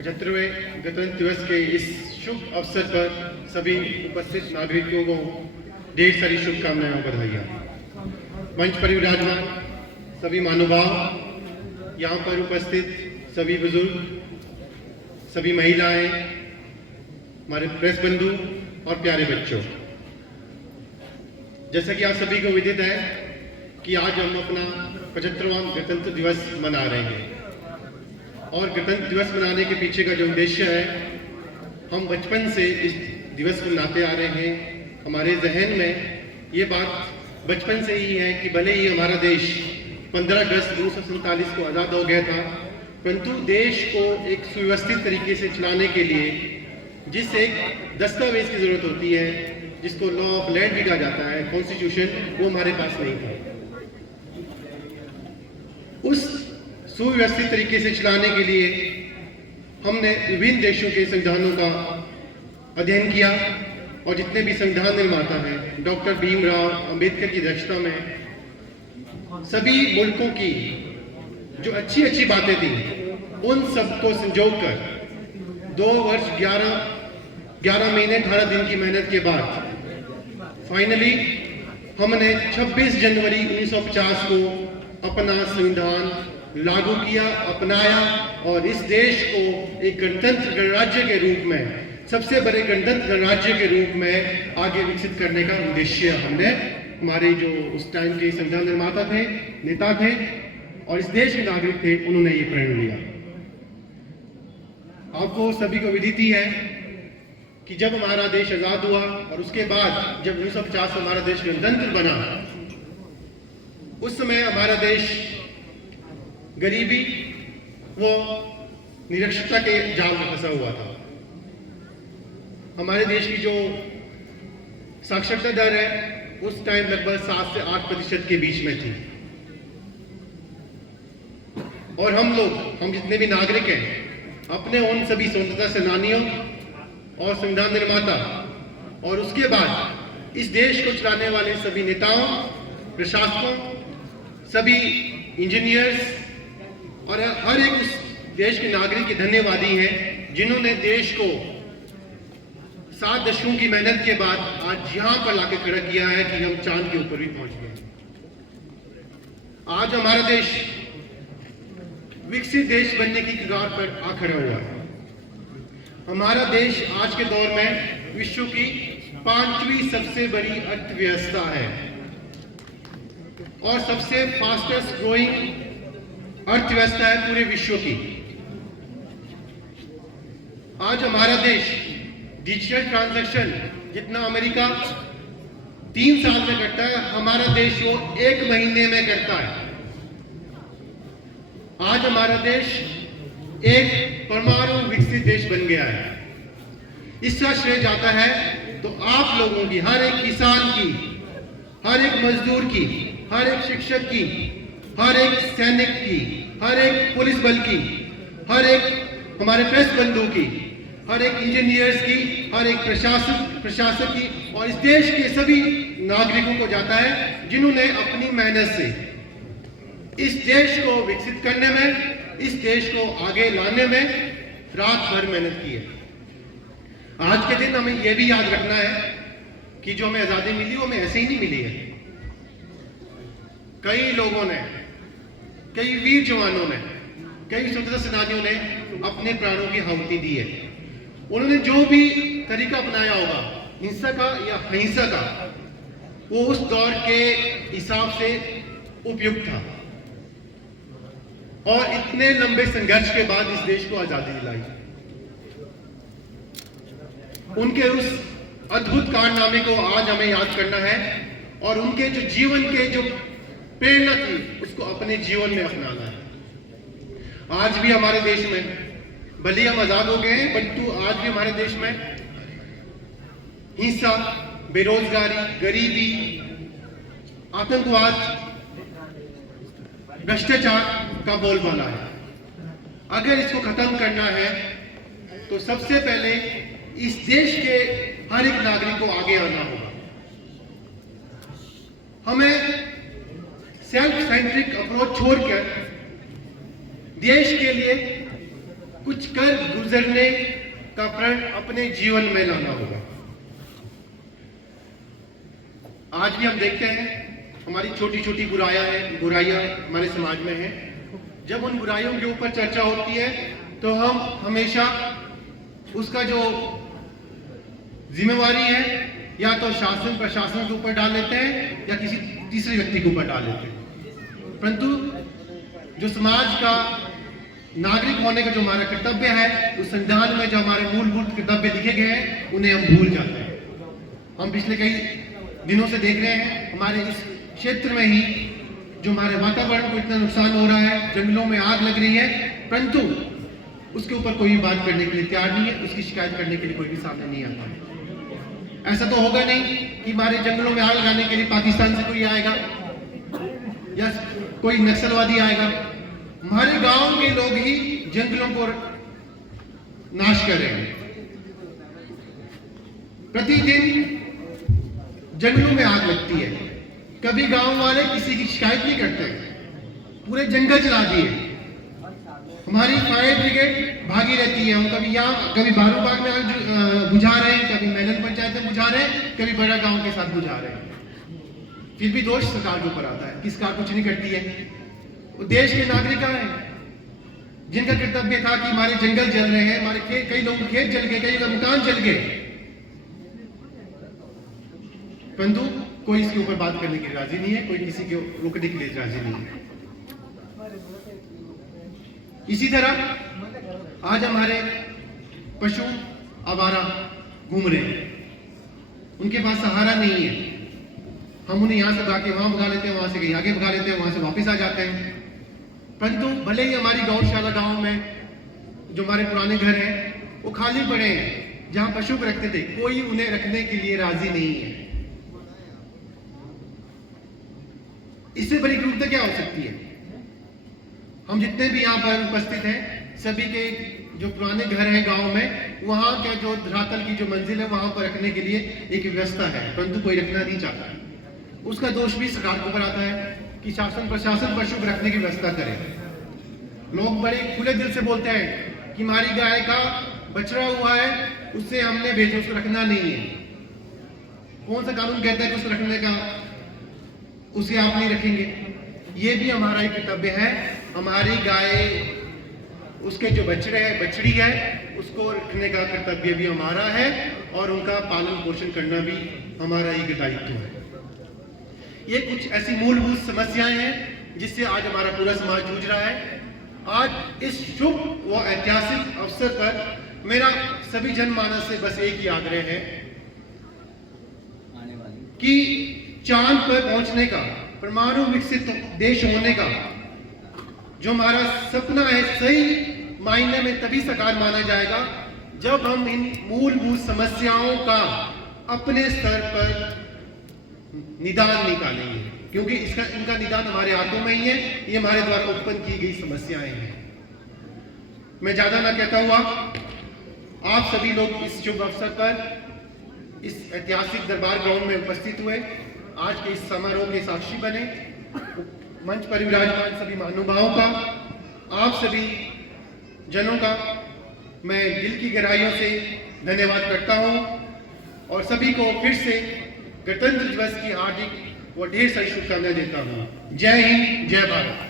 75वें गणतंत्र दिवस के इस शुभ अवसर पर सभी उपस्थित नागरिकों को ढेर सारी शुभकामनाएं और बधाइयाँ। मंच पर विराजमान सभी महानुभाव, यहाँ पर उपस्थित सभी बुजुर्ग, सभी महिलाएं, हमारे प्रेस बंधु और प्यारे बच्चों, जैसा कि आप सभी को विदित है कि आज हम अपना 75वां गणतंत्र दिवस मना रहे हैं। और गणतंत्र दिवस मनाने के पीछे का जो उद्देश्य है, हम बचपन से इस दिवस को मनाते आ रहे हैं। हमारे जहन में ये बात बचपन से ही है कि भले ही हमारा देश 15 अगस्त 1947 को आज़ाद हो गया था, परंतु देश को एक सुव्यवस्थित तरीके से चलाने के लिए जिस एक दस्तावेज की जरूरत होती है, जिसको लॉ ऑफ लैंड भी कहा जाता है, कॉन्स्टिट्यूशन, वो हमारे पास नहीं था। उस सुव्यवस्थित तरीके से चलाने के लिए हमने विभिन्न देशों के संविधानों का अध्ययन किया और जितने भी संविधान निर्माता हैं, डॉक्टर भीमराव अंबेडकर की अध्यक्षता में सभी मुल्कों की जो अच्छी अच्छी बातें थी, उन सबको संजोकर 2 वर्ष 11 महीने 18 दिन की मेहनत के बाद फाइनली हमने 26 जनवरी 1950 को अपना संविधान लागू किया, अपनाया और इस देश को एक गणतंत्र गणराज्य के रूप में, सबसे बड़े गणतंत्र गणराज्य के रूप में आगे विकसित करने का उद्देश्य हमने, हमारे जो उस टाइम के संविधान निर्माता थे, नेता थे और इस देश के नागरिक थे, उन्होंने ये प्रण लिया। आपको सभी को विदित ही है कि जब हमारा देश आजाद हुआ और उसके बाद जब 1950 हमारा देश गणतंत्र बना, उस समय हमारा देश गरीबी वो निरक्षरता के जाल में फंसा हुआ था। हमारे देश की जो साक्षरता दर है उस टाइम लगभग 7 से 8% के बीच में थी। और हम जितने भी नागरिक हैं, अपने उन सभी स्वतंत्रता सेनानियों और संविधान निर्माता और उसके बाद इस देश को चलाने वाले सभी नेताओं, प्रशासकों, सभी इंजीनियर्स और हर एक उस देश के नागरिक के धन्यवादी हैं जिन्होंने देश को 7 दशकों की मेहनत के बाद आज यहां पर लाके खड़ा किया है कि हम चांद के ऊपर भी पहुंच गए। आज हमारा देश विकसित देश बनने की कगार पर आ खड़ा हुआ है। हमारा देश आज के दौर में विश्व की 5वीं सबसे बड़ी अर्थव्यवस्था है और सबसे फास्टेस्ट ग्रोइंग अर्थव्यवस्था है पूरे विश्व की। आज हमारा देश डिजिटल ट्रांजैक्शन जितना अमेरिका 3 साल में करता है, हमारा देश वो 1 महीने में करता है। आज हमारा देश एक परमाणु विकसित देश बन गया है। इसका श्रेय जाता है तो आप लोगों की, हर एक किसान की, हर एक मजदूर की, हर एक शिक्षक की, हर एक सैनिक की, हर एक पुलिस बल की, हर एक हमारे प्रेस बंधु की, हर एक इंजीनियर्स की, हर एक प्रशासक की और इस देश के सभी नागरिकों को जाता है जिन्होंने अपनी मेहनत से इस देश को विकसित करने में, इस देश को आगे लाने में रात भर मेहनत की है। आज के दिन हमें यह भी याद रखना है कि जो हमें आजादी मिली वो हमें ऐसे ही नहीं मिली है। कई लोगों ने, कई वीर जवानों ने, कई स्वतंत्रता सेनानियों ने अपने प्राणों की आहुति दी है। उन्होंने जो भी तरीका अपनाया होगा, हिंसा का या अहिंसा का, वो उस दौर के हिसाब से उपयुक्त था और इतने लंबे संघर्ष के बाद इस देश को आजादी दिलाई। उनके उस अद्भुत कारनामे को आज हमें याद करना है और उनके जो जीवन के जो प्रेरणा थी उसको अपने जीवन में अपनाना है। आज भी हमारे देश में भले हम आजाद हो गए हैं, परंतु आज भी हमारे देश में हिंसा, बेरोजगारी, गरीबी, आतंकवाद, भ्रष्टाचार का बोलबाला है। अगर इसको खत्म करना है तो सबसे पहले इस देश के हर एक नागरिक को आगे आना होगा। हमें सेल्फ सेंट्रिक अप्रोच छोड़कर देश के लिए कुछ कर गुजरने का प्रण अपने जीवन में लाना होगा। आज भी हम देखते हैं हमारी छोटी छोटी बुराइयां हमारे समाज में हैं। जब उन बुराइयों के ऊपर चर्चा होती है तो हम हमेशा उसका जो जिम्मेवारी है या तो शासन प्रशासन के ऊपर डाल लेते हैं या किसी तीसरे व्यक्ति के ऊपर डाल लेते हैं। परंतु जो समाज का नागरिक होने का जो हमारा कर्तव्य है, उस संविधान में जो हमारे मूलभूत कर्तव्य लिखे गए हैं, उन्हें हम भूल जाते हैं। हम पिछले कई दिनों से देख रहे हैं हमारे इस क्षेत्र में ही जो हमारे वातावरण को इतना नुकसान हो रहा है, जंगलों में आग लग रही है, परंतु उसके ऊपर कोई भी बात करने के लिए तैयार नहीं है, उसकी शिकायत करने के लिए कोई भी सामने नहीं आता है। ऐसा तो होगा नहीं कि हमारे जंगलों में आग लगाने के लिए पाकिस्तान से कोई आएगा या कोई नक्सलवादी आएगा। हमारे गांव के लोग ही जंगलों को नाश कर रहे हैं। प्रतिदिन जंगलों में आग लगती है, कभी गांव वाले किसी की शिकायत नहीं करते, पूरे जंगल जला दिए। हमारी फायर ब्रिगेड भागी रहती है, हम कभी यहाँ कभी बारूबाग में आग बुझा रहे हैं, कभी मैनन पंचायत में बुझा रहे हैं, कभी बड़ा गांव के साथ बुझा रहे हैं। फिर भी दोष सरकार के ऊपर आता है कि सरकार कुछ नहीं करती है। वो देश के नागरिक हैं जिनका कर्तव्य था कि हमारे जंगल जल रहे हैं, हमारे कई लोगों के खेत जल गए, कई लोग मकान जल गए, परंतु कोई इसके ऊपर बात करने के लिए राजी नहीं है, कोई किसी को रोकने के लिए राजी नहीं है। इसी तरह आज हमारे पशु आवारा घूम रहे हैं, उनके पास सहारा नहीं है। हम उन्हें यहां से भगा के वहां भगा लेते हैं, वहां से कहीं आगे भगा लेते हैं, वहां से वापस आ जाते हैं। परंतु भले ही हमारी गौशाला गांव में जो हमारे पुराने घर हैं वो खाली पड़े हैं, जहां पशु रखते थे, कोई उन्हें रखने के लिए राजी नहीं है। इससे बड़ी क्रूरता क्या हो सकती है? हम जितने भी यहाँ पर उपस्थित हैं, सभी के जो पुराने घर हैं गांव में, वहां के जो धरातल की जो मंजिल है वहां पर रखने के लिए एक व्यवस्था है, परंतु कोई रखना नहीं चाहता है। उसका दोष भी सरकार के ऊपर आता है कि शासन प्रशासन पशु रखने की व्यवस्था करे। लोग बड़े खुले दिल से बोलते हैं कि हमारी गाय का बछड़ा हुआ है, उससे हमने भेजा, उसको रखना नहीं है। कौन सा कानून कहता है कि उसको रखने का, उसे आप नहीं रखेंगे? ये भी हमारा एक कर्तव्य है। हमारी गाय, उसके जो बछड़े है बछड़ी है, उसको रखने का कर्तव्य भी हमारा है और उनका पालन पोषण करना भी हमारा ही दायित्व है। ये कुछ ऐसी मूलभूत समस्याएं हैं जिससे आज हमारा पूरा समाज जूझ रहा है। आज इस शुभ व ऐतिहासिक अवसर पर मेरा सभी जनमानस से बस एक ही आग्रह है कि चांद पर पहुंचने का, परमाणु विकसित देश होने का जो हमारा सपना है, सही मायने में तभी साकार माना जाएगा जब हम इन मूलभूत समस्याओं का अपने स्तर पर निदान निकालेंगे, क्योंकि इनका निदान हमारे हाथों में ही है। ये हमारे द्वारा उत्पन्न की गई समस्याएं हैं। मैं ज्यादा ना कहता हुआ आप सभी लोग इस शुभ अवसर पर इस ऐतिहासिक दरबार ग्राउंड में उपस्थित हुए, आज के इस समारोह के साक्षी बने। मंच पर विराजमान सभी महानुभावों का, आप सभी जनों का मैं दिल की गहराइयों से धन्यवाद करता हूं और सभी को फिर से गणतंत्र दिवस की हार्दिक व ढेर सारी शुभकामनाएं देता हूं। जय हिंद, जय भारत।